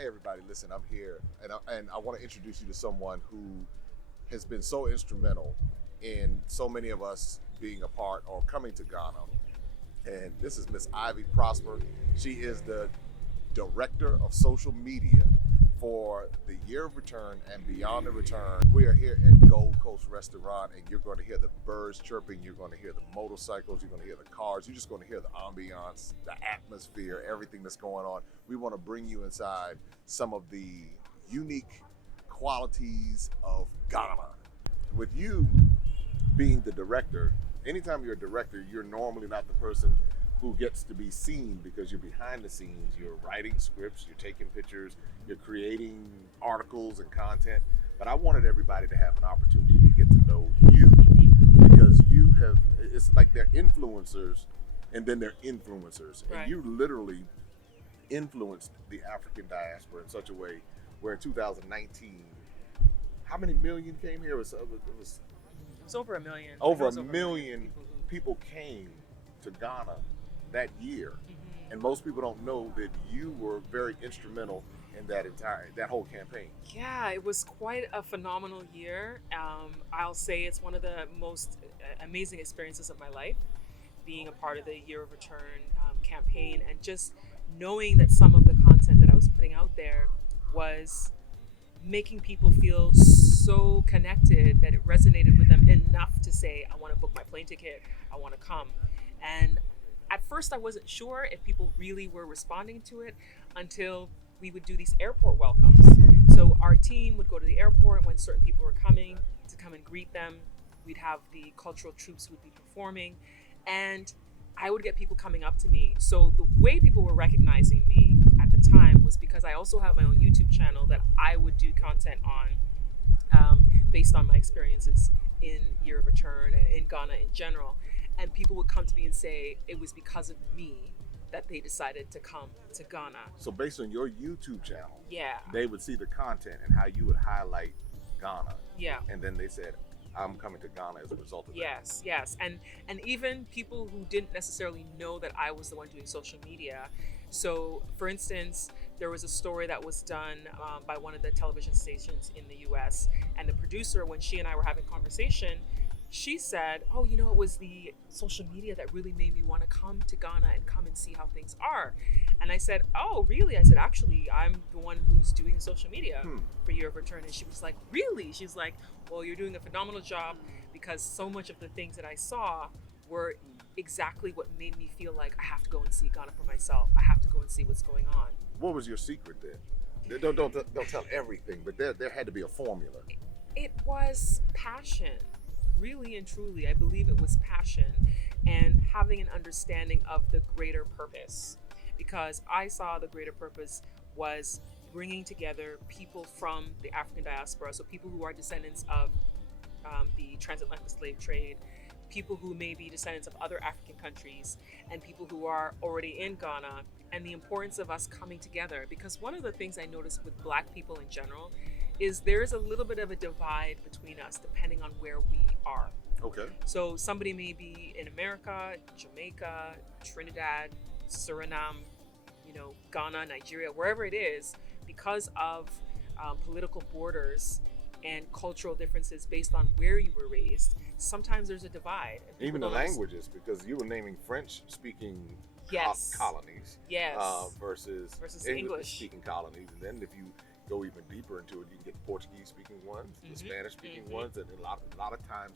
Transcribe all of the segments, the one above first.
Hey everybody, listen, I'm here, and I want to introduce you to someone who has been so instrumental in so many of us being a part or coming to Ghana. And this is Miss Ivy Prosper. She is the Director of Social Media for the Year of Return and Beyond the Return. We are here at Gold Coast Restaurant, and you're going to hear the birds chirping, you're going to hear the motorcycles, you're going to hear the cars, you're just going to hear the ambiance, the atmosphere, everything that's going on. We want to bring you inside some of the unique qualities of Ghana. With you being the director, anytime you're a director, you're normally not the person who gets to be seen because you're behind the scenes. You're writing scripts, you're taking pictures, you're creating articles and content. But I wanted everybody to have an opportunity to get to know you, because you have, it's like they're influencers and then they're influencers. Right. And you literally influenced the African diaspora in such a way where in 2019, how many million came here? It was over a million. over It a was million people people came to Ghana that year. And most people don't know that you were very instrumental in that whole campaign. Yeah, it was quite a phenomenal year. I'll say it's one of the most amazing experiences of my life, being a part of the Year of Return campaign, and just knowing that some of the content that I was putting out there was making people feel so connected that it resonated with them enough to say, I want to book my plane ticket, I want to come. And at first I wasn't sure if people really were responding to it until we would do these airport welcomes. So our team would go to the airport when certain people were coming to come and greet them. We'd have the cultural troops who would be performing, and I would get people coming up to me. So the way people were recognizing me at the time was because I also have my own YouTube channel that I would do content on based on my experiences in Year of Return and in Ghana in general. And people would come to me and say it was because of me that they decided to come to Ghana. So based on your YouTube channel, Yeah. they would see the content and how you would highlight Ghana. Yeah. And then they said, I'm coming to Ghana as a result of that. Yes. And even people who didn't necessarily know that I was the one doing social media. So for instance, there was a story that was done by one of the television stations in the US, and the producer, when she and I were having a conversation, she said, oh, it was the social media that really made me want to come to Ghana and come and see how things are. And I said, oh, really? I said, actually, I'm the one who's doing the social media for Year of Return. And she was like, really? She's like, well, you're doing a phenomenal job, because so much of the things that I saw were exactly what made me feel like I have to go and see Ghana for myself. I have to go and see what's going on. What was your secret then? Don't tell everything, but there had to be a formula. It was passion. Really and truly, I believe it was passion and having an understanding of the greater purpose, because I saw the greater purpose was bringing together people from the African diaspora, so people who are descendants of the transatlantic slave trade, people who may be descendants of other African countries, and people who are already in Ghana, and the importance of us coming together. Because one of the things I noticed with Black people in general is there's a little bit of a divide between us depending on where we are. Okay. So somebody may be in America, Jamaica, Trinidad, Suriname, Ghana, Nigeria, wherever it is, because of political borders and cultural differences based on where you were raised, sometimes there's a divide. Even the languages, because you were naming French-speaking Yes. colonies versus English-speaking colonies. And then if you go even deeper into it, you can get the Portuguese-speaking ones, the Spanish-speaking ones, and a lot of times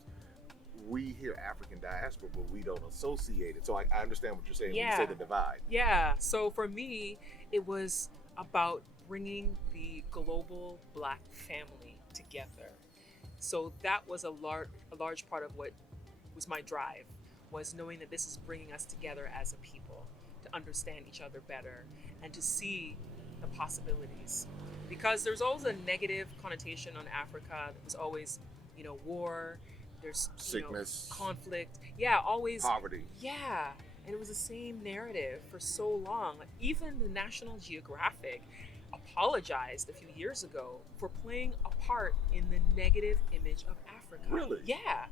we hear African diaspora, but we don't associate it. So I understand what you're saying when you say the divide. Yeah. So for me, it was about bringing the global Black family together. So that was a large part of what was my drive, was knowing that this is bringing us together as a people to understand each other better and to see the possibilities. Because there's always a negative connotation on Africa. There's always, war, there's sickness, conflict. Always poverty. And it was the same narrative for so long. Even the National Geographic apologized a few years ago for playing a part in the negative image of Africa. Really? Yeah.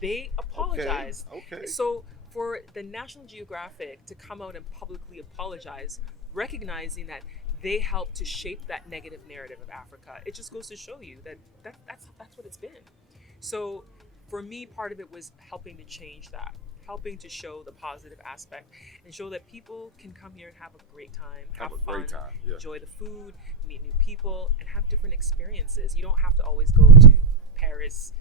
They apologized. Okay. So for the National Geographic to come out and publicly apologize, recognizing that they help to shape that negative narrative of Africa. It just goes to show you that's what it's been. So for me, part of it was helping to change that, helping to show the positive aspect and show that people can come here and have a great time, have fun, great time, yeah. Enjoy the food, meet new people, and have different experiences. You don't have to always go to Paris,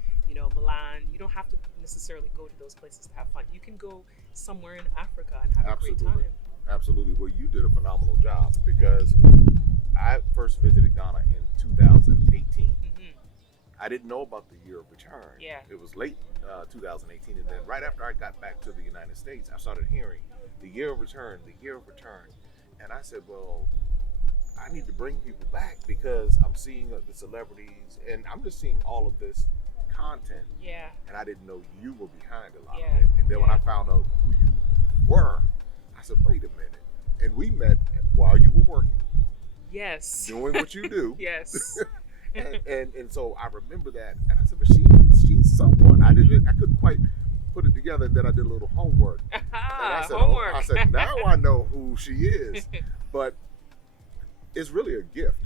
Milan. You don't have to necessarily go to those places to have fun. You can go somewhere in Africa and have a great time. Absolutely. Well, you did a phenomenal job, because I first visited Ghana in 2018. I didn't know about the year of return. Yeah. It was late 2018, and then right after I got back to the United States, I started hearing the year of return, and I said, well, I need to bring people back, because I'm seeing the celebrities, and I'm just seeing all of this content. Yeah. And I didn't know you were behind a lot Yeah. of it. And then when I found out who you were, I said, wait a minute. And we met while you were working. Yes. Doing what you do. Yes. and so I remember that, and I said, but she's someone. I couldn't quite put it together. And then I did a little homework. And I said, homework. I said, now I know who she is. But it's really a gift,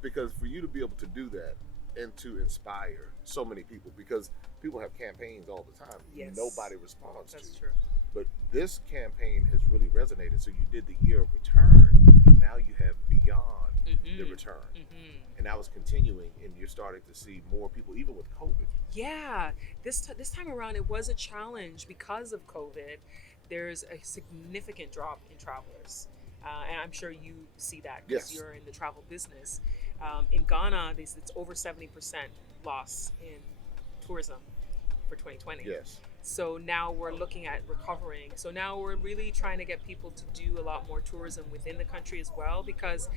because for you to be able to do that and to inspire so many people, because people have campaigns all the time. Yes. Nobody responds to. That's true. But this campaign has really resonated. So you did the year of return. Now you have beyond the return. And that was continuing, and you're starting to see more people, even with COVID. Yeah, this time around, it was a challenge because of COVID. There's a significant drop in travelers. And I'm sure you see that because Yes. you're in the travel business. In Ghana, it's over 70% loss in tourism for 2020. Yes. So now we're looking at recovering. So now we're really trying to get people to do a lot more tourism within the country as well, because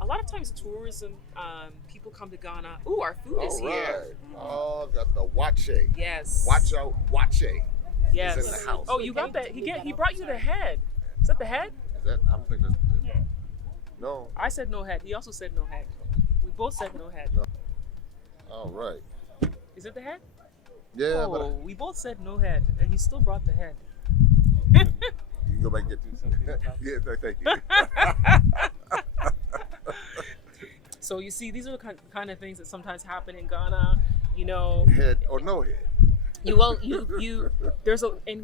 a lot of times tourism, people come to Ghana. Ooh, our food is here. Oh, got the wache. Yes. Watch out, wache. Yes. Is in the house. Oh, you got that? He brought you the head. Is that the head? Is that? I don't think that's. No. I said no head. He also said no head. We both said no head. No. All right. Is it the head? Yeah, Oh, we both said no head, and he still brought the head. you can go back and get these. Yeah, thank you. So you see, these are the kind of things that sometimes happen in Ghana. Head or no head. In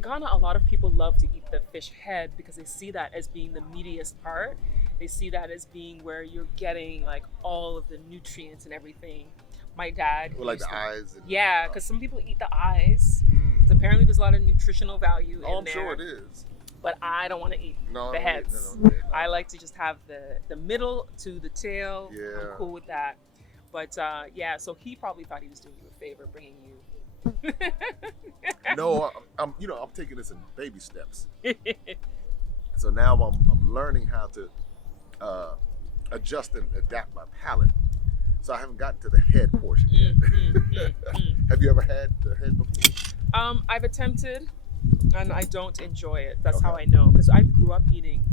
Ghana, a lot of people love to eat the fish head because they see that as being the meatiest part. They see that as being where you're getting like all of the nutrients and everything. My dad, Well, like the eyes. Yeah, because some people eat the eyes. Because apparently there's a lot of nutritional value in there. I'm sure it is. But I don't want to eat the heads. No. I like to just have the middle to the tail. Yeah. I'm cool with that. But yeah, so he probably thought he was doing you a favor bringing you. No, I'm taking this in baby steps. So now I'm learning how to adjust and adapt my palate. So I haven't gotten to the head portion yet. Have you ever had the head before? I've attempted, and I don't enjoy it. That's how I know, because I grew up eating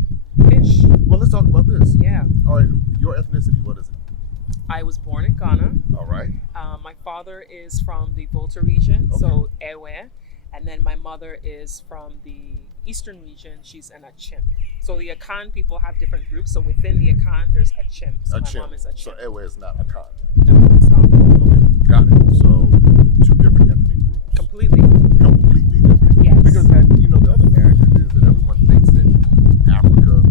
fish. Well, let's talk about this. Yeah. All right, your ethnicity, what is it? I was born in Ghana. All right. My father is from the Volta region, so Ewe, and then my mother is from the eastern region. She's an Achim. So the Akan people have different groups. So within the Akan, there's Achim. So my mom is Achim. So Ewe is not Akan. No, it's not. Okay, got it. So two different ethnic groups. Completely different. Yes. Because the other narrative is that everyone thinks that Africa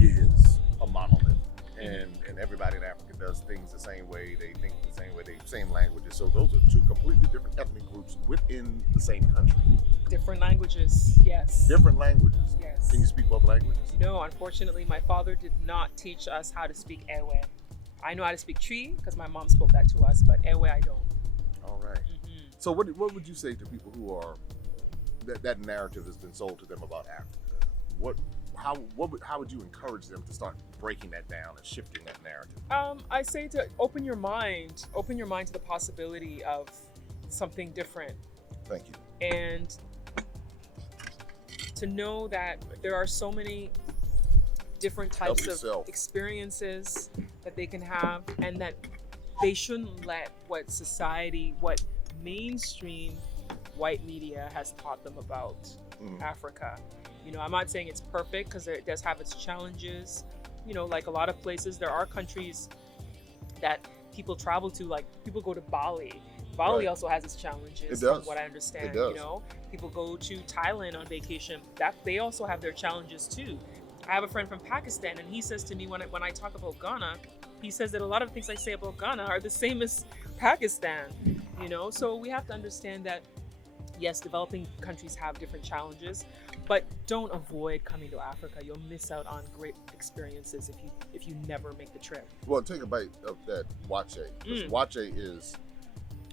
is a monolith, and everybody in Africa does things the same way. They think the same way. They same languages. So those are two completely different ethnic groups within the same country. Different languages, yes. Different languages. Yes. Can you speak both languages? No, unfortunately, my father did not teach us how to speak Ewe. I know how to speak Tree because my mom spoke that to us, but Ewe I don't. All right. So what would you say to people who are that narrative has been sold to them about Africa? How would you encourage them to start breaking that down and shifting that narrative? I say to open your mind to the possibility of something different. Thank you. And to know that there are so many different types of experiences that they can have, and that they shouldn't let what mainstream white media has taught them about Africa. I'm not saying it's perfect, because it does have its challenges, like a lot of places, there are countries that people travel to, like people go to Bali. Bali Right. also has its challenges, It does. from what I understand. It does. People go to Thailand on vacation. That they also have their challenges too. I have a friend from Pakistan, and he says to me when I talk about Ghana, he says that a lot of things I say about Ghana are the same as Pakistan. So we have to understand that yes, developing countries have different challenges, but don't avoid coming to Africa. You'll miss out on great experiences if you never make the trip. Well, take a bite of that wache. Because wache is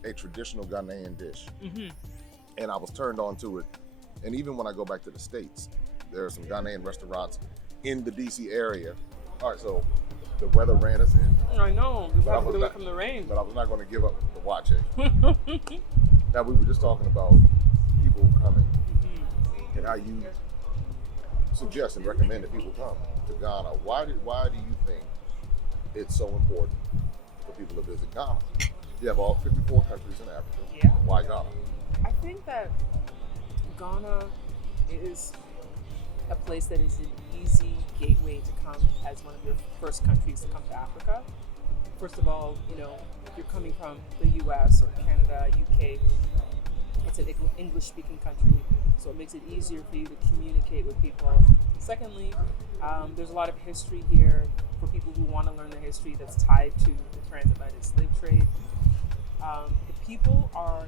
a traditional Ghanaian dish. Mm-hmm. And I was turned on to it. And even when I go back to the States, there are some Ghanaian restaurants in the DC area. All right, so the weather ran us in. I know, we But I got to was get away not- from the rain. But I was not going to give up the wache. Now, we were just talking about people coming and how you suggest and recommend that people come to Ghana. Why do you think it's so important for people to visit Ghana? You have all 54 countries in Africa. Yeah. Why Ghana? I think that Ghana is a place that is an easy gateway to come as one of your first countries to come to Africa. First of all, if you're coming from the US or Canada, UK, it's an English-speaking country, so it makes it easier for you to communicate with people. Secondly, there's a lot of history here for people who want to learn the history that's tied to the transatlantic slave trade. The people are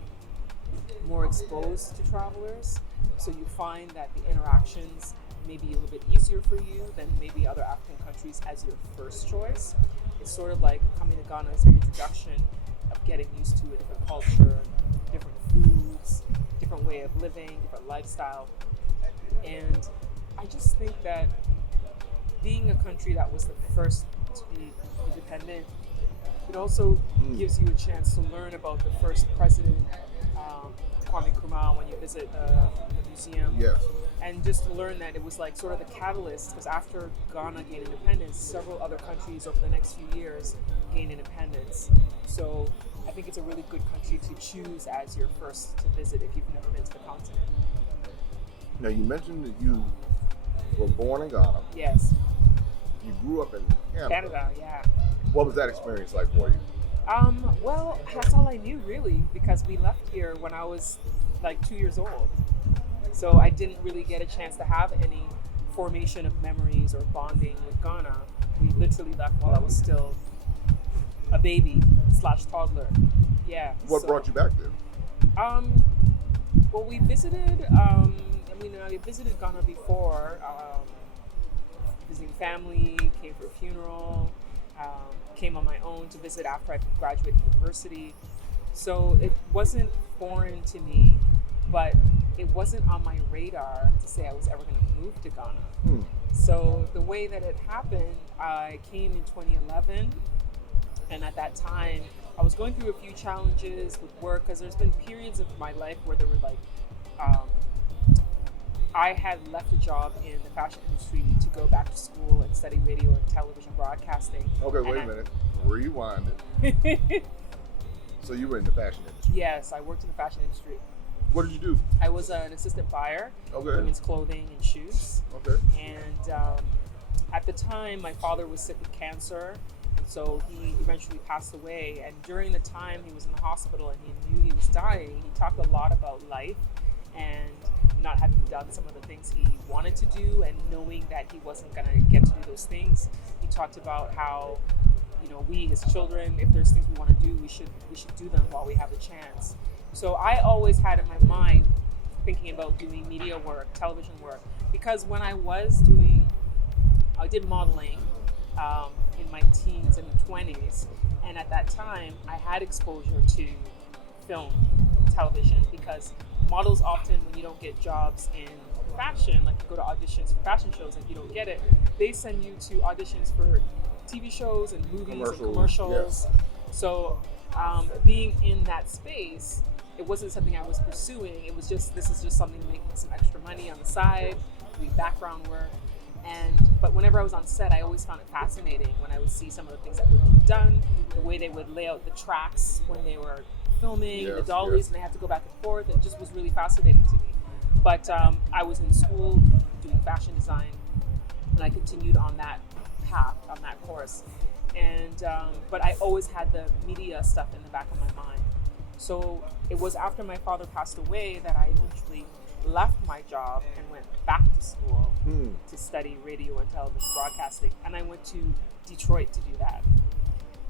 more exposed to travelers, so you find that the interactions may be a little bit easier for you than maybe other African countries as your first choice. It's sort of like coming to Ghana as your introduction of getting used to a different culture, different foods, different way of living, different lifestyle. And I just think that being a country that was the first to be independent, it also gives you a chance to learn about the first president, Kwame Nkrumah, when you visit the museum. Yes. And just to learn that it was like sort of the catalyst, because after Ghana gained independence, several other countries over the next few years gained independence. So I think it's a really good country to choose as your first to visit if you've never been to the continent. Now, you mentioned that you were born in Ghana. Yes. You grew up in Canada. Canada, yeah. What was that experience like for you? Well, that's all I knew really, because we left here when I was like 2 years old. So I didn't really get a chance to have any formation of memories or bonding with Ghana. We literally left while I was still a baby / toddler. Yeah. What brought you back there? Well, we visited, I visited Ghana before, visiting family, came for a funeral, came on my own to visit after I graduated university. So it wasn't foreign to me, but it wasn't on my radar to say I was ever going to move to Ghana. So the way that it happened, I came in 2011, and at that time, I was going through a few challenges with work, because there's been periods of my life where there were like, I had left a job in the fashion industry to go back to school and study radio and television broadcasting. Okay, wait a minute. Rewind it. So you were in the fashion industry. Yes, I worked in the fashion industry. What did you do? I was an assistant buyer, Okay. women's clothing and shoes. Okay. And at the time, my father was sick with cancer, so he eventually passed away. And during the time he was in the hospital and he knew he was dying, he talked a lot about life and not having done some of the things he wanted to do, and knowing that he wasn't going to get to do those things. He talked about how, we, his children, if there's things we want to do, we should do them while we have the chance. So I always had in my mind thinking about doing media work, television work, because when I did modeling in my teens and 20s, and at that time I had exposure to film, television, because models often, when you don't get jobs in fashion, like you go to auditions for fashion shows and you don't get it, they send you to auditions for TV shows and movies and commercials. Yes. So being in that space, it wasn't something I was pursuing. It was just, this is just something to make some extra money on the side, doing background work. But whenever I was on set, I always found it fascinating when I would see some of the things that were being done, the way they would lay out the tracks when they were filming, the dollies, and they had to go back and forth. It just was really fascinating to me. But I was in school doing fashion design, and I continued on that path on that course. And but I always had the media stuff in the back of my mind. So it was after my father passed away that I eventually left my job and went back to school to study radio and television broadcasting. And I went to Detroit to do that.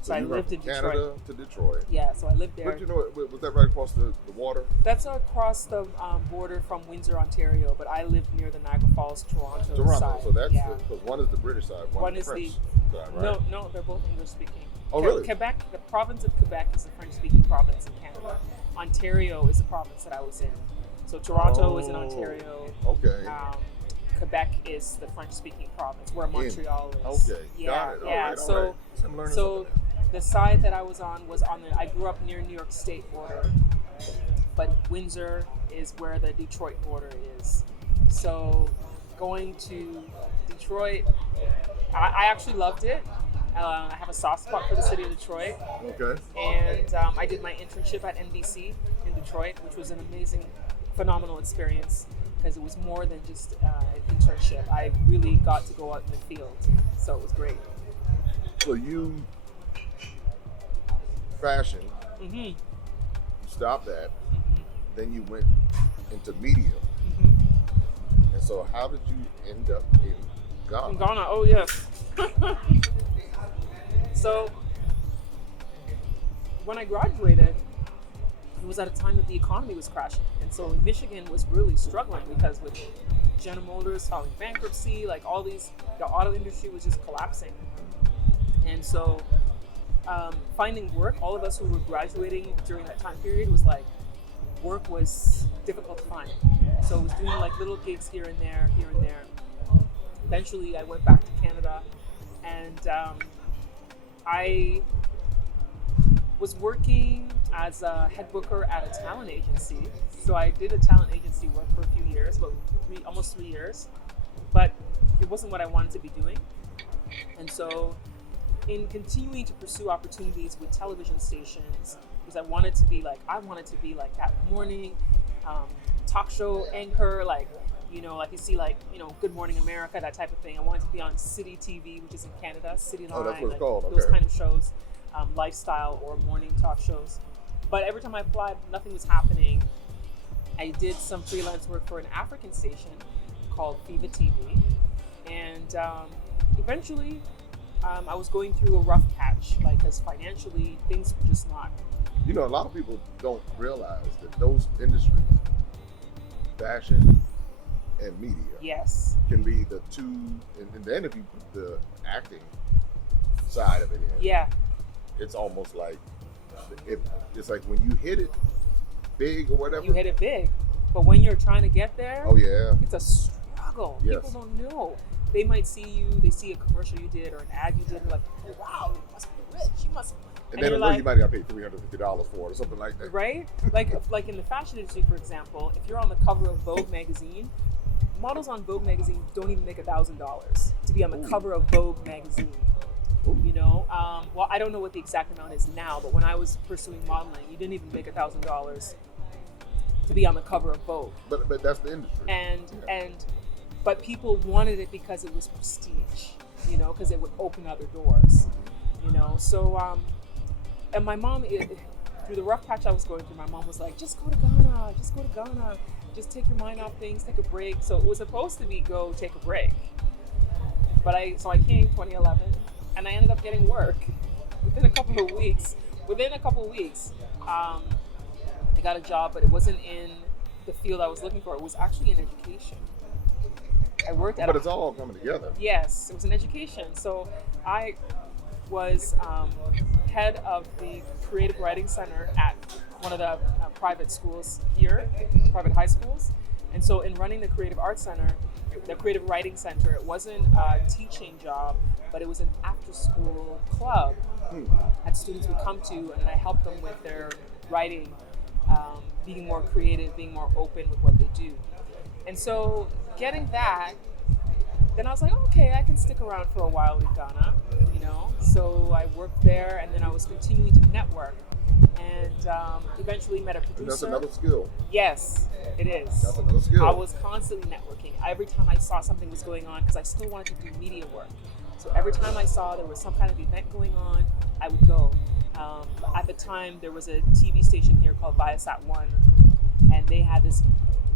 So I lived in Detroit. Canada to Detroit. Yeah, so I lived there. But you know, was that right across the water? That's across the border from Windsor, Ontario, but I lived near the Niagara Falls, Toronto side. So that's yeah. because one is the British side, one is the French side, right? No, they're both English speaking. Oh, really? Quebec, the province of Quebec is a French speaking province in Canada. Ontario is the province that I was in. So Toronto is in Ontario. Okay. Quebec is the French speaking province, where Montreal is. Okay. Yeah, Got it. yeah. All so, right. I'm learning so something. the side that I was on the. I grew up near New York State border, but Windsor is where the Detroit border is. So going to Detroit, I actually loved it. I have a soft spot for the city of Detroit. Okay. And I did my internship at NBC in Detroit, which was an amazing, phenomenal experience because it was more than just an internship. I really got to go out in the field, so it was great. So you fashion, Mm-hmm. you stopped that, Mm-hmm. then you went into media. Mm-hmm. And so how did you end up in Ghana? In Ghana, oh yes. So when I graduated, it was at a time that the economy was crashing. And so Michigan was really struggling because with General Motors filing bankruptcy, like all these, the auto industry was just collapsing. And so finding work, all of us who were graduating during that time period was like, work was difficult to find. So I was doing like little gigs here and there. Eventually I went back to Canada and I was working as a head booker at a talent agency. So I did a talent agency work for a few years, almost 3 years, but it wasn't what I wanted to be doing. And so in continuing to pursue opportunities with television stations, because I wanted to be like that morning talk show anchor, like you see like, Good Morning America, that type of thing. I wanted to be on City TV, which is in Canada, City Line, that's what it's called. those Okay. kind of shows, lifestyle or morning talk shows. But every time I applied, nothing was happening. I did some freelance work for an African station called Viva TV. And eventually, I was going through a rough patch, because financially, things were just not. A lot of people don't realize that those industries, fashion and media, Yes. can be the two, and then if you put the acting side of it in, Yeah. it's almost like, it's like when you hit it big or whatever. You hit it big. But when you're trying to get there, Oh yeah. it's a struggle. Yes. People don't know. They might see you, they see a commercial you did or an ad you did, and they're like, oh, wow, you must be rich. You must. And then you're you might have paid $350 for it or something like that. Right? Like in the fashion industry, for example, if you're on the cover of Vogue magazine, models on Vogue magazine don't even make $1,000 to be on the cover of Vogue magazine. Ooh. Well, I don't know what the exact amount is now, but when I was pursuing modeling, you didn't even make $1,000 to be on the cover of Vogue. But that's the industry. But people wanted it because it was prestige, because it would open other doors, So, and my mom, through the rough patch I was going through, my mom was like, just go to Ghana, just take your mind off things, take a break. So it was supposed to be go take a break. But I came 2011 and I ended up getting work within a couple of weeks. I got a job, but it wasn't in the field I was looking for. It was actually in education. I worked at But it's all coming together. Yes, it was in education. So I was head of the Creative Writing Center at one of the private schools here, private high schools. And so in running the Creative Arts Center, the Creative Writing Center, it wasn't a teaching job, but it was an after-school club that students would come to, and I helped them with their writing, being more creative, being more open with what they do. And so getting that, then I was like, okay, I can stick around for a while in Ghana, So I worked there, and then I was continuing to network, and eventually met a producer. And that's another skill. Yes, it is. That's another skill. I was constantly networking. Every time I saw something was going on, because I still wanted to do media work. So every time I saw there was some kind of event going on, I would go. At the time, there was a TV station here called Viasat One, and they had this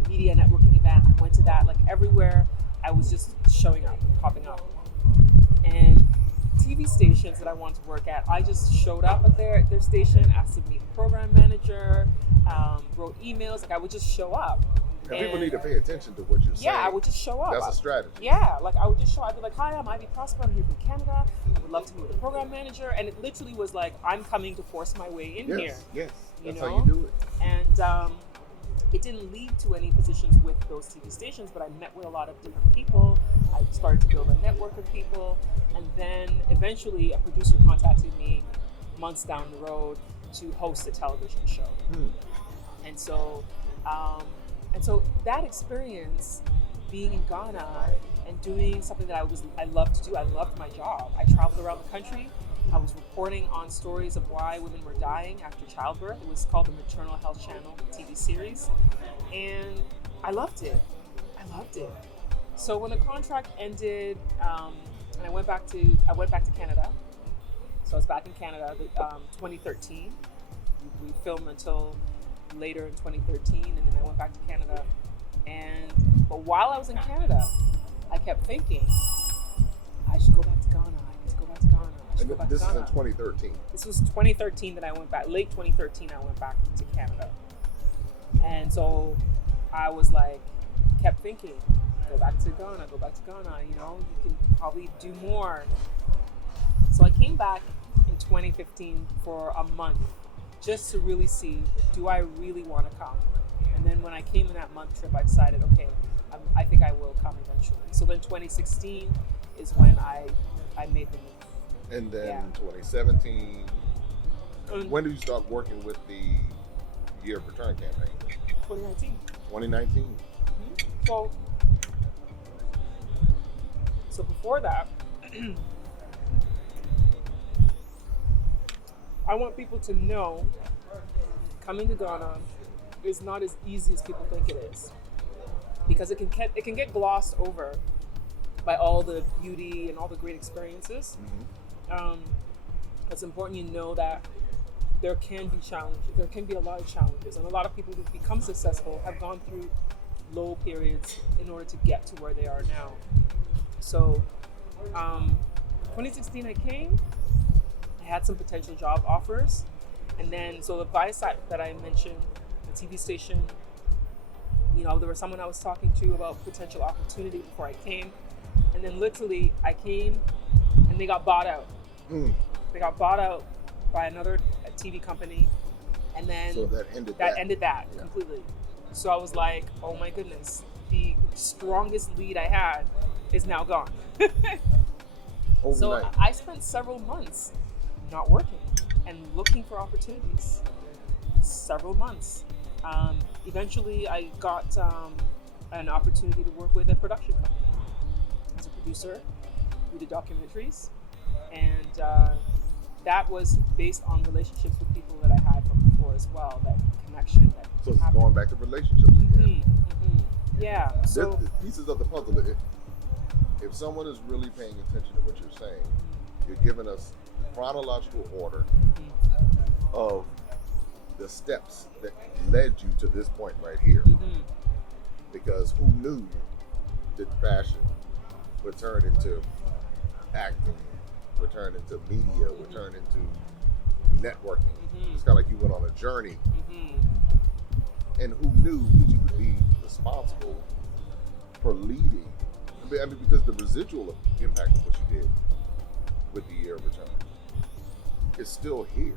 media networking event. I went to that. Like everywhere, I was just showing up, popping up. And TV stations that I wanted to work at, I just showed up at their station, asked to meet the program manager, wrote emails. Like I would just show up. And people need to pay attention to what you're saying. Yeah, I would just show up. That's a strategy. Yeah, like I would just show up. I'd be like, hi, I'm Ivy Prosper. I'm here from Canada. I would love to meet with the program manager. And it literally was like, I'm coming to force my way in here. Yes, that's you know? how you do it. And it didn't lead to any positions with those TV stations, but I met with a lot of different people. I started to build a network of people. And then eventually a producer contacted me months down the road to host a television show. And so that experience, being in Ghana and doing something that I loved to do, I loved my job. I traveled around the country. I was reporting on stories of why women were dying after childbirth. It was called the Maternal Health Channel TV series. And I loved it. So when the contract ended, and I went back to Canada. So I was back in Canada, 2013. We filmed until later in 2013, and then I went back to Canada. But while I was in Canada, I kept thinking, I should go back to Ghana. And this is in 2013. This was 2013 that I went back. Late 2013, I went back to Canada. And so I was like, kept thinking, go back to Ghana. You know, you can probably do more. So I came back in 2015 for a month, just to really see, do I really want to come? And then when I came in that month trip, I decided, okay, I think I will come eventually. So then 2016 is when I made the move. And then 2017, when did you start working with the Year of Return campaign? 2019. 2019. Mm-hmm. So before that, I want people to know coming to Ghana is not as easy as people think it is, because it can get glossed over by all the beauty and all the great experiences. It's important you know that there can be challenges. There can be a lot of challenges, and a lot of people who become successful have gone through low periods in order to get to where they are now. So 2016 I came, I had some potential job offers, and then so the Viasat that I mentioned, the TV station, you know, there was someone I was talking to about potential opportunity before I came, and then literally I came and they got bought out. They got bought out by another TV company, and then so that ended that completely. So I was like, oh my goodness, the strongest lead I had is now gone. So I spent several months not working and looking for opportunities. Several months. Eventually I got an opportunity to work with a production company as a producer. We did documentaries, and that was based on relationships with people that I had from before as well, that connection. So it's going back to relationships again. Yeah. So the pieces of the puzzle, if someone is really paying attention to what you're saying, you're giving us chronological order of the steps that led you to this point right here. Because who knew that fashion would turn into acting, would turn into media, would turn into networking. It's kind of like you went on a journey. And who knew that you would be responsible for leading? I mean, because the residual impact of what you did with the Year of Return is still here.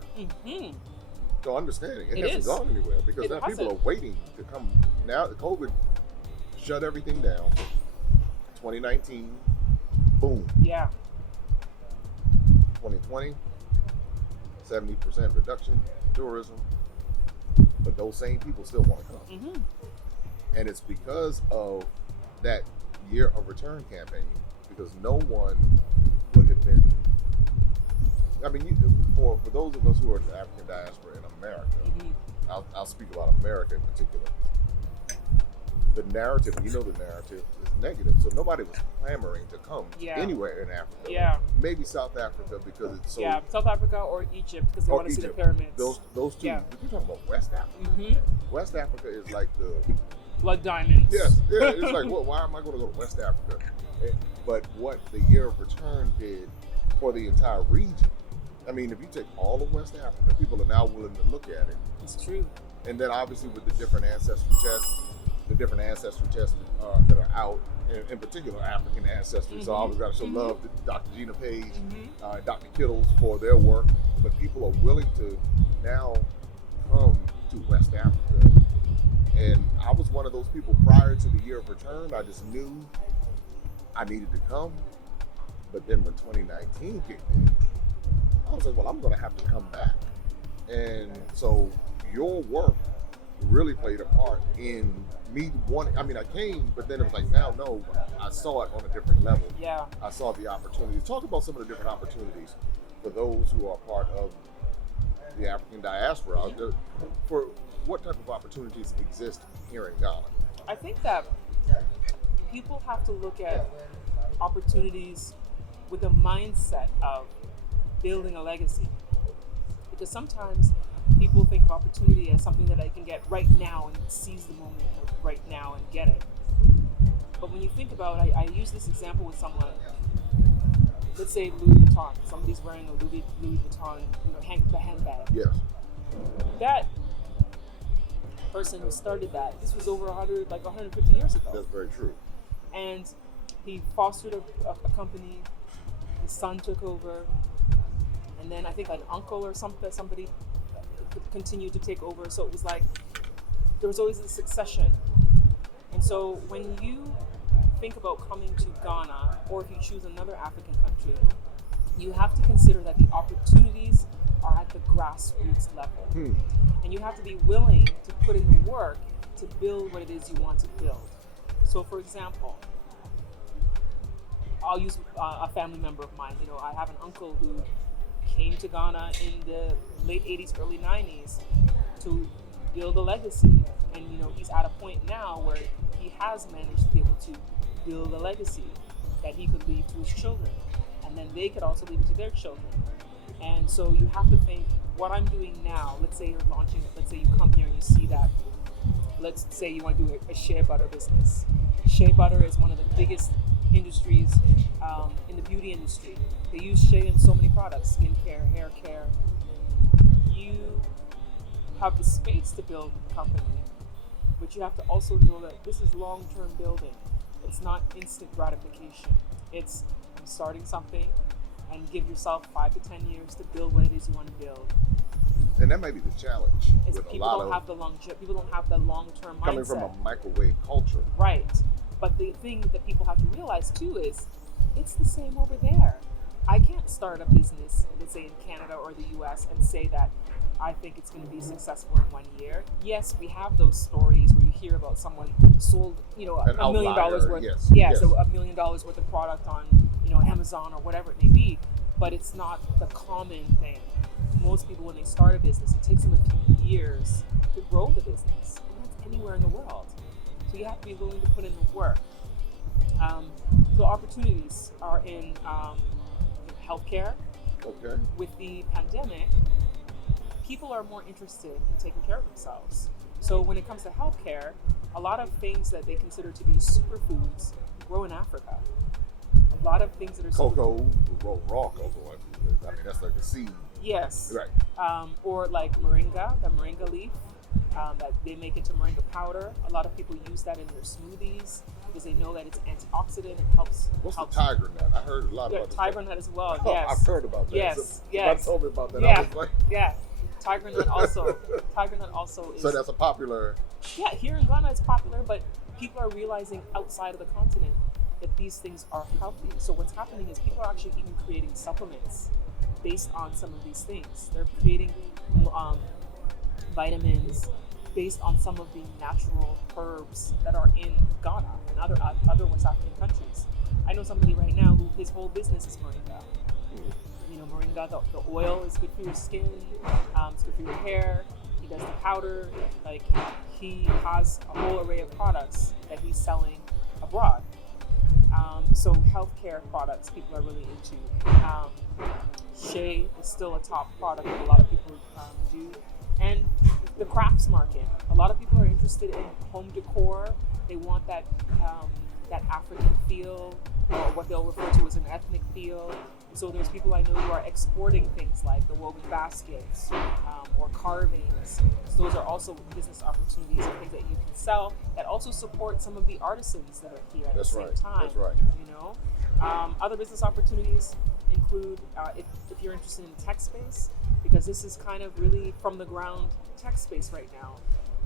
So understanding it hasn't gone anywhere, because now people are waiting to come. Now COVID shut everything down. 2019, boom. Yeah. 2020, 70% reduction in tourism, but those same people still want to come. And it's because of that Year of Return campaign, because no one would have been, I mean, for those of us who are in the African diaspora in America, I'll speak about America in particular. the narrative, and you know the narrative is negative. So nobody was clamoring to come anywhere in Africa. Yeah. Maybe South Africa because it's so. Yeah, South Africa or Egypt because they want to see the pyramids. Those two. Yeah. You're talking about West Africa. Mm-hmm. West Africa is like the blood diamonds. Yes. Yeah. It's like, why am I going to go to West Africa? But what the year of return did for the entire region. I mean, if you take all of West Africa, people are now willing to look at it. It's true. And then obviously with the different ancestry tests, that are out, in particular African ancestry. Mm-hmm. So I always got to show love to Dr. Gina Page, Dr. Kittles for their work. But people are willing to now come to West Africa. And I was one of those people prior to the year of return. I just knew I needed to come. But then when 2019 kicked in, I was like, well, I'm going to have to come back. And so your work really played a part in me wanting, I mean, I came, but then it was like, no, I saw it on a different level. Yeah. I saw the opportunities. Talk about some of the different opportunities for those who are part of the African diaspora. For what type of opportunities exist here in Ghana? I think that people have to look at opportunities with a mindset of building a legacy. Because sometimes people think of opportunity as something that I can get right now and seize the moment right now and get it. But when you think about it, I use this example with someone. Let's say Louis Vuitton. Somebody's wearing a Louis Vuitton, the handbag. Yes. That person who started that, this was over 150 years ago. That's very true. And he fostered a company. His son took over, and then I think an uncle or somebody continued to take over. So it was like there was always a succession. And so when you think about coming to Ghana, or if you choose another African country, you have to consider that the opportunities are at the grassroots level. And you have to be willing to put in the work to build what it is you want to build. So for example, I'll use a family member of mine. I have an uncle who came to Ghana in the late 80s, early 90s to build a legacy. And, he's at a point now where he has managed to be able to build a legacy that he could leave to his children. And then they could also leave it to their children. And so you have to think, what I'm doing now, let's say you're launching it, let's say you come here and you see that, let's say you want to do a shea butter business. Shea butter is one of the biggest industries in the beauty industry. They use shea in so many products, skincare, hair care. You have the space to build a company, but you have to also know that this is long-term building. It's not instant gratification. It's starting something and give yourself 5 to 10 years to build what it is you want to build. And that may be the challenge. With people don't have the long-term mindset. Coming from a microwave culture. Right. But the thing that people have to realize too is it's the same over there. I can't start a business, let's say in Canada or the US, and say that I think it's going to be successful in 1 year. Yes, we have those stories where you hear about someone sold, $1 million worth. Yes. So $1 million worth of product on, Amazon or whatever it may be. But it's not the common thing. Most people, when they start a business, it takes them a few years to grow the business, and that's anywhere in the world. So you have to be willing to put in the work. So opportunities are in healthcare. Okay. With the pandemic, people are more interested in taking care of themselves. So when it comes to healthcare, a lot of things that they consider to be superfoods grow in Africa. A lot of things that are cocoa, raw cocoa. I mean, that's like a seed. Yes. Right. Or like moringa, the moringa leaf. That they make into moringa powder. A lot of people use that in their smoothies because they know that it's antioxidant. It helps. What's the tiger nut? I heard a lot about tiger nut as well. Yes, I've heard about that. Yes, Somebody told me about that. Yeah, I was like, tiger nut also. Tiger nut also is. So that's a popular. Yeah, here in Ghana it's popular, but people are realizing outside of the continent that these things are healthy. So what's happening is people are actually even creating supplements based on some of these things. They're creating vitamins based on some of the natural herbs that are in Ghana and other West African countries. I know somebody right now who his whole business is moringa. Moringa, the oil is good for your skin, it's good for your hair. He does the powder. Like, he has a whole array of products that he's selling abroad. So healthcare products people are really into. Shea is still a top product that a lot of people do. And the crafts market. A lot of people are interested in home decor. They want that African feel, or what they'll refer to as an ethnic feel. So there's people I know who are exporting things like the woven baskets or carvings. So those are also business opportunities and things that you can sell that also support some of the artisans that are here at the same time. That's right. You know, other business opportunities include if you're interested in tech space, because this is kind of really from the ground tech space right now.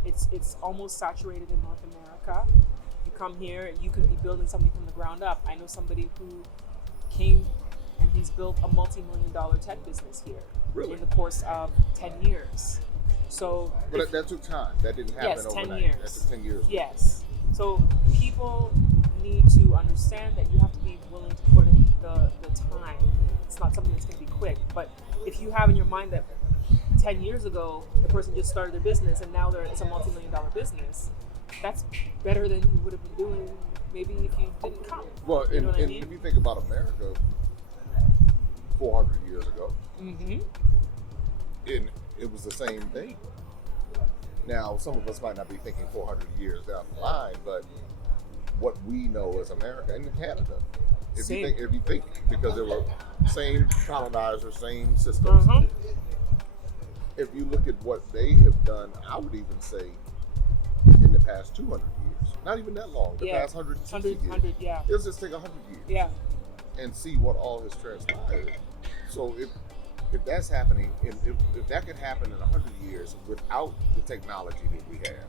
It's almost saturated in North America. You come here, you can be building something from the ground up. I know somebody who came and he's built a multi-million-dollar tech business here in the course of 10 years. So, but that took time. That didn't happen overnight. 10 years. That took 10 years. Yes. So people need to understand that you have to be willing to put in the time. It's not something that's going to be quick. But if you have in your mind that 10 years ago, the person just started their business and now it's a multi-million-dollar business, that's better than you would have been doing maybe if you didn't come. Well, you know what I mean? If you think about America 400 years ago, it was the same thing. Now, some of us might not be thinking 400 years down the line, but what we know as America and Canada, if you think, because there were same colonizers, same systems. If you look at what they have done, I would even say in the past 200 years, not even that long, the past 160 years. 100, yeah. It'll just take 100 years. Yeah. And see what all has transpired. So if that's happening, if that could happen in 100 years without the technology that we have,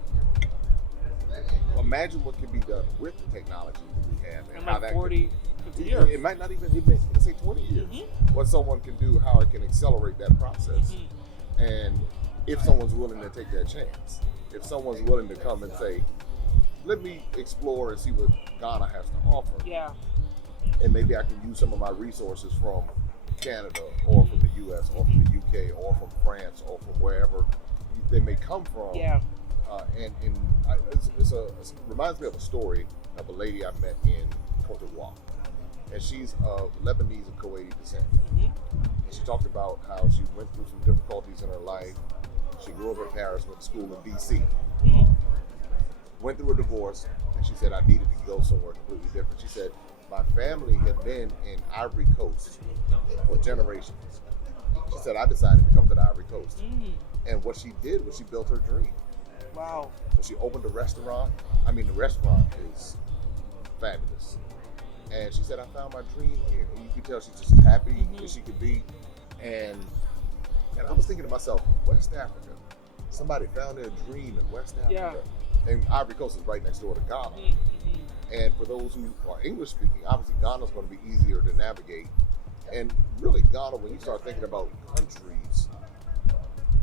imagine what can be done with the technology that we have, and how that 40, 50 years. It might not even, let's say 20 years. What someone can do, how it can accelerate that process. And if someone's willing to take that chance, if someone's willing to come and say, let me explore and see what Ghana has to offer. Yeah. And maybe I can use some of my resources from Canada or from the US or from the UK or from France or from wherever they may come from. Yeah. It reminds me of a story of a lady I met in Cote d'Ivoire. And she's of Lebanese and Kuwaiti descent. And she talked about how she went through some difficulties in her life. She grew up in Paris, went to school in DC. Went through a divorce, and she said, I needed to go somewhere completely different. She said, my family had been in Ivory Coast for generations. She said, I decided to come to the Ivory Coast. And what she did was she built her dream. Wow. So she opened a restaurant. I mean, the restaurant is fabulous. And she said, I found my dream here. And you can tell she's just as happy as she could be. And I was thinking to myself, West Africa, somebody found their dream in West Africa. Yeah. And Ivory Coast is right next door to Ghana. And for those who are English speaking, obviously Ghana's going to be easier to navigate. And really Ghana, when you start thinking about countries,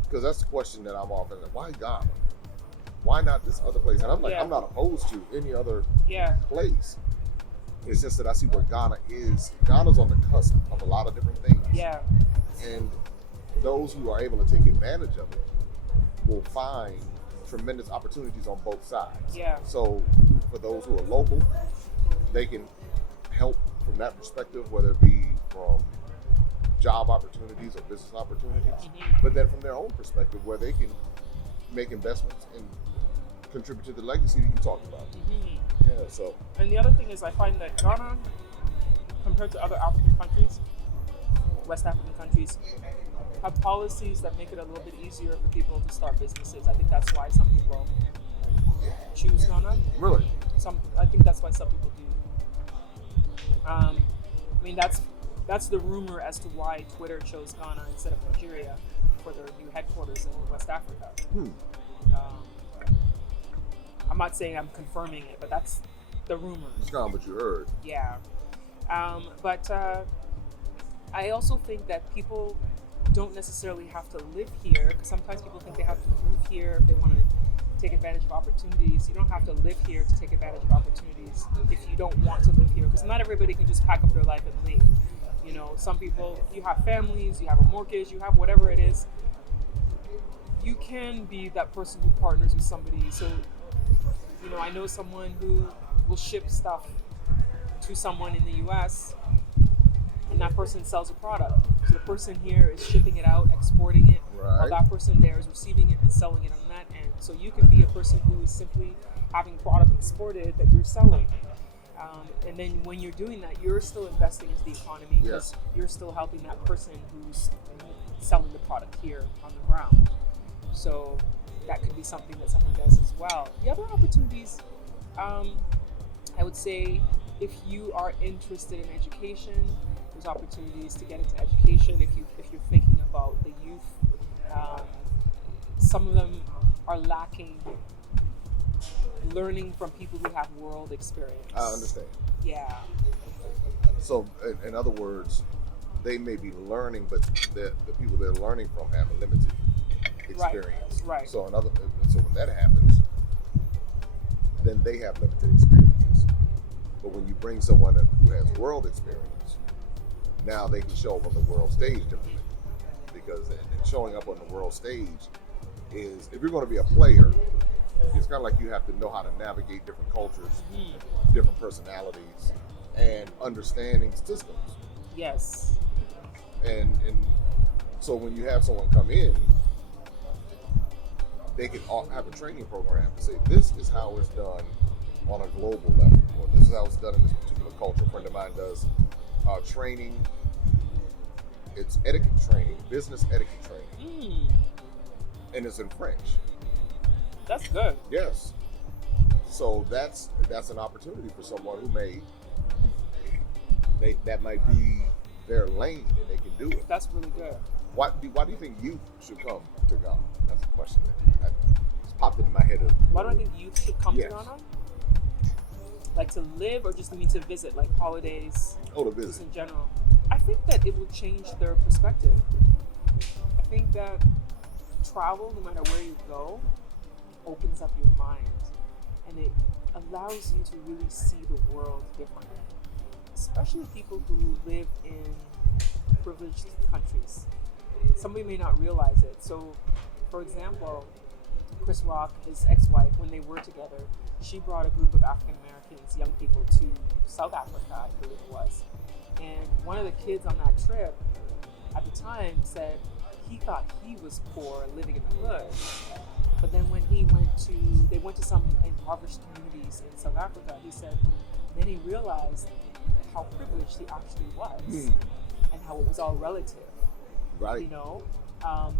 because that's the question that I'm often like, why Ghana? Why not this other place? And I'm like, I'm not opposed to any other place. It's just that I see where Ghana is. Ghana's on the cusp of a lot of different things. Yeah. And those who are able to take advantage of it will find tremendous opportunities on both sides. Yeah. So for those who are local, they can help from that perspective, whether it be from job opportunities or business opportunities, but then from their own perspective, where they can make investments and contribute to the legacy that you talked about. Yeah. So. And the other thing is, I find that Ghana, compared to other African countries, West African countries, have policies that make it a little bit easier for people to start businesses. I think that's why some people choose Ghana. Really? I think that's why some people do. I mean, that's the rumor as to why Twitter chose Ghana instead of Nigeria for their new headquarters in West Africa. I'm not saying I'm confirming it, but that's the rumor. It's kind of what you heard. Yeah. But I also think that people don't necessarily have to live here, because sometimes people think they have to move here if they want to take advantage of opportunities. You don't have to live here to take advantage of opportunities if you don't want to live here, because not everybody can just pack up their life and leave. You know, some people, you have families, you have a mortgage, you have whatever it is. you can be that person who partners with somebody. So, I know someone who will ship stuff to someone in the US, and that person sells a product. So the person here is shipping it out, exporting it, while Right. that person there is receiving it and selling it on that end. So you can be a person who is simply having product exported that you're selling. And then when you're doing that, you're still investing into the economy because you're still helping that person who's selling the product here on the ground. So that could be something that someone does as well. The other opportunities, I would say, if you are interested in education, there's opportunities to get into education. If you're thinking about the youth, some of them are lacking learning from people who have world experience. I understand. Yeah. So, in other words, they may be learning, but the people they're learning from have a limited experience. Right. So when that happens, then they have limited experiences. But when you bring someone who has world experience, now they can show up on the world stage differently. Because showing up on the world stage is, if you're going to be a player, it's kind of like you have to know how to navigate different cultures, different personalities, and understanding systems. Yes. And so when you have someone come in, they can have a training program to say, this is how it's done on a global level, or this is how it's done in this particular culture. A friend of mine does training, it's etiquette training, business etiquette training, and it's in French. That's good. Yes. So that's an opportunity for someone who that might be their lane and they can do it. That's really good. Why do you think youth should come to Ghana? That's a question that just popped into my head. Why do I think youth should come Yes. to Ghana? Like to live, or just mean to visit, like holidays? To Just visit. in general. I think that it will change their perspective. I think that travel, no matter where you go, opens up your mind, and it allows you to really see the world differently. Especially people who live in privileged countries. Somebody may not realize it. So, for example, Chris Rock, his ex-wife, when they were together, she brought a group of African Americans, young people, to South Africa, I believe it was. And one of the kids on that trip at the time said he thought he was poor living in the hood. But then when they went to some impoverished communities in South Africa, he said, then he realized how privileged he actually was and how it was all relative. Right.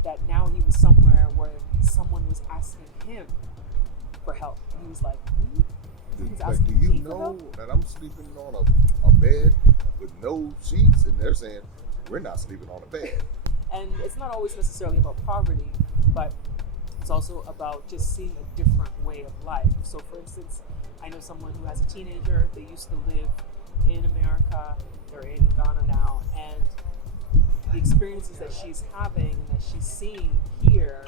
That now he was somewhere where someone was asking him for help. And he was like, Someone's Like, asking do you me for know help? that I'm sleeping on a bed with no sheets? And they're saying, we're not sleeping on a bed. And it's not always necessarily about poverty, but it's also about just seeing a different way of life. So for instance, I know someone who has a teenager. They used to live in America. They're in Ghana now. And the experiences that she's having and that she's seeing here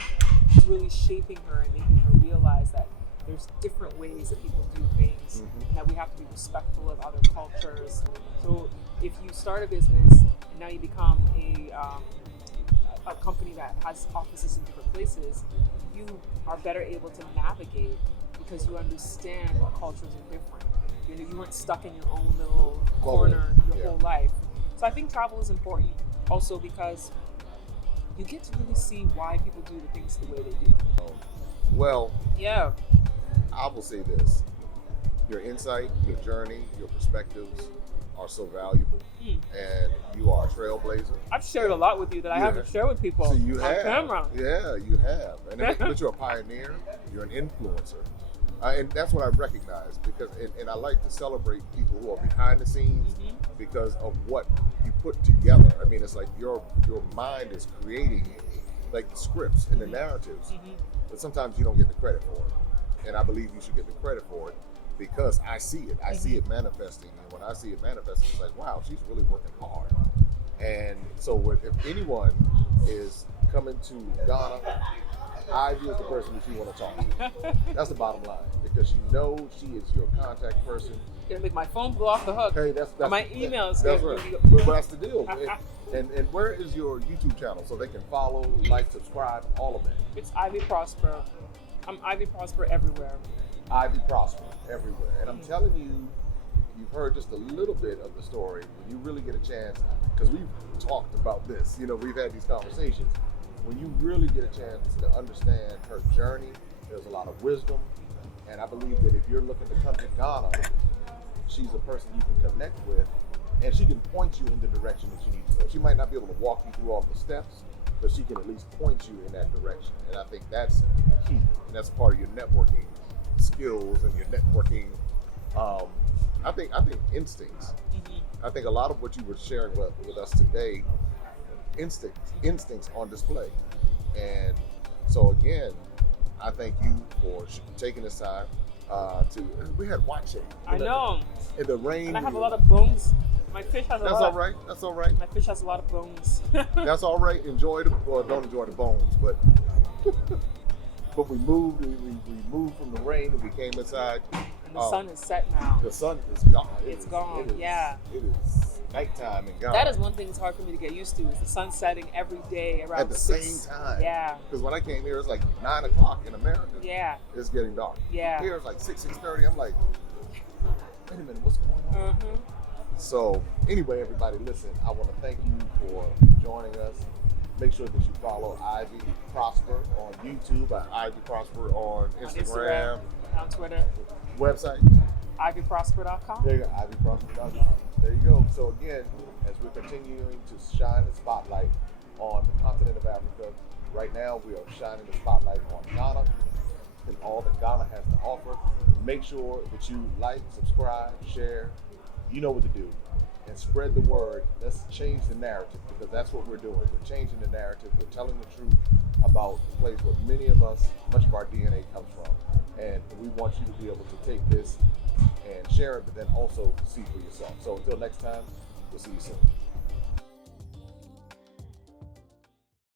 is really shaping her and making her realize that there's different ways that people do things, and that we have to be respectful of other cultures. So if you start a business and now you become a company that has offices in different places, you are better able to navigate because you understand what cultures are different. You weren't stuck in your own little corner your whole life. So I think travel is important also because you get to really see why people do the things the way they do. Well, Yeah. I will say this. Your insight, your journey, your perspectives are so valuable. And you are a trailblazer. I've shared a lot with you that I haven't shared with people So you on have. camera. Yeah, you have. And but you're a pioneer. You're an influencer. And that's what I recognize because, and I like to celebrate people who are behind the scenes because of what you put together. I mean, it's like your mind is creating like the scripts and the narratives, but sometimes you don't get the credit for it. And I believe you should get the credit for it because I see it. I see it manifesting. And when I see it manifesting, it's like, wow, she's really working hard. And so if anyone is coming to Ghana, I view as the person that you want to talk to. That's the bottom line. because she knows she is your contact person. Gonna make my phone go off the hook. Hey, that's my emails. That's right. But that's the deal. And where is your YouTube channel so they can follow, like, subscribe, all of that? It's Ivy Prosper. I'm Ivy Prosper everywhere. Ivy Prosper everywhere. And I'm telling you, you've heard just a little bit of the story. When you really get a chance, because we've talked about this, we've had these conversations. When you really get a chance to understand her journey, there's a lot of wisdom. And I believe that if you're looking to come to Ghana, she's a person you can connect with, and she can point you in the direction that you need to go. She might not be able to walk you through all the steps, but she can at least point you in that direction. And I think that's key. And that's part of your networking skills and your networking, I think instincts. I think a lot of what you were sharing with us today, instincts on display. And so again, I thank you for taking this time we had watching. I know. In the rain. And I have a lot of bones. My fish has a lot. That's all right. That's all right. My fish has a lot of bones. That's all right. Don't enjoy the bones, but we moved. We moved from the rain and we came inside. And the sun is set now. The sun is gone. It's gone. Yeah. It is nighttime in Ghana. That is one thing that's hard for me to get used to, is the sun setting every day around at the 6. same time. Yeah. Because when I came here, it's like 9 o'clock in America. Yeah. It's getting dark. Yeah. Here it's like 6:30. I'm like, wait a minute, what's going on? Mm-hmm. So anyway, everybody, listen, I want to thank you for joining us. Make sure that you follow Ivy Prosper on YouTube, Ivy Prosper on Instagram, on Twitter. Website? ivyprosper.com. There you go, ivyprosper.com. There you go. So again, as we're continuing to shine the spotlight on the continent of Africa, right now we are shining the spotlight on Ghana and all that Ghana has to offer. Make sure that you like, subscribe, share. You know what to do, and spread the word. Let's change the narrative, because that's what we're doing. We're changing the narrative. We're telling the truth about the place where many of us, much of our DNA comes from. And we want you to be able to take this and share it, but then also see for yourself. So until next time, we'll see you soon.